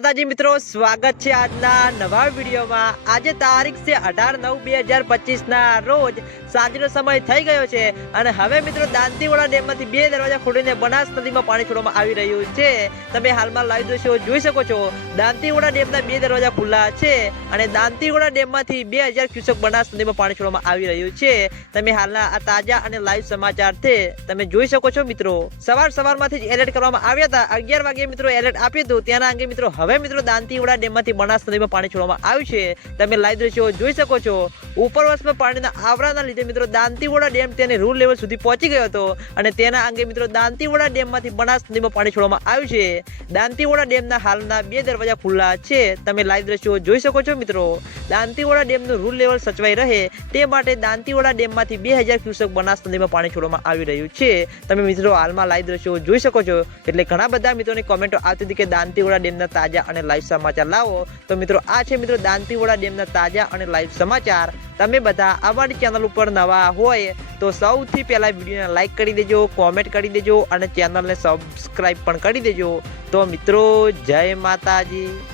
માતાજી મિત્રો, સ્વાગત છે આજના નવા વિડીયોમાં. આજે તારીખ છે અઢાર નવ બે હજાર પચીસ ના રોજ સાંજનો સમય થઈ ગયો છે અને હવે મિત્રો દાંતીવાડા ડેમમાંથી બે દરવાજા ખોલીને બનાસ નદીમાં પાણી છોડવામાં આવી રહ્યું છે. તમે હાલમાં લાઈવ દ્રશ્યો જોઈ શકો છો. દાંતીવાડા ડેમના બે દરવાજા ખુલ્લા છે અને દાંતીવાડા ડેમમાંથી બે હજાર ક્યુસેક બનાસ નદીમાં પાણી છોડવામાં આવી રહ્યું છે. તમે હાલના આ તાજા અને લાઈવ સમાચાર છે તમે જોઈ શકો છો મિત્રો. સવાર સવારમાંથી જ એલર્ટ કરવામાં આવ્યા હતા. અગિયાર વાગે મિત્રો એલર્ટ આપ્યું હતું ત્યાંના અંગે મિત્રો હવે મિત્રો દાંતીવડા ડેમમાંથી બનાસ નદીમાં પાણી છોડવામાં આવ્યું છે. તમે લાઈવ દ્રશ્યો જોઈ શકો છો. ઉપરવાસમાં પાણીના આવરાના લીધે મિત્રો દાંતીવડા ડેમ તેને રૂલ લેવલ સુધી પહોંચી ગયો હતો અને તેના અંગે મિત્રો દાંતીવાડા ડેમમાંથી બનાસ નદીમાં પાણી છોડવામાં આવ્યું છે. દાંતીવાડા ડેમના હાલના બે દરવાજા ખુલ્લા છે. તમે લાઈવ દ્રશ્યો જોઈ શકો છો મિત્રો. દાંતીવાડા ડેમનું રૂલ લેવલ સચવાઈ રહે તે માટે દાંતીવાડા ડેમમાંથી બે હજાર ક્યુસેક બનાસ નદીમાં પાણી છોડવામાં આવી રહ્યું છે. તમે મિત્રો હાલમાં લાઈવ દ્રશ્યો જોઈ શકો છો. એટલે ઘણા બધા મિત્રોની કોમેન્ટો આવતી હતી કે દાંતીવાડા ડેમના તાજા અને લાઈવ સમાચાર લાવો. તો મિત્રો, આ છે મિત્રો દાંતીવાડા ડેમના તાજા અને લાઈવ સમાચાર. તમે બધા અમારી ચેનલ ઉપર નવા હોય તો સૌથી પહેલાં વિડીયોને લાઈક કરી દેજો કોમેન્ટ કરી દેજો અને ચેનલને સબસ્ક્રાઈબ પણ કરી દેજો. તો મિત્રો, જય માતાજી.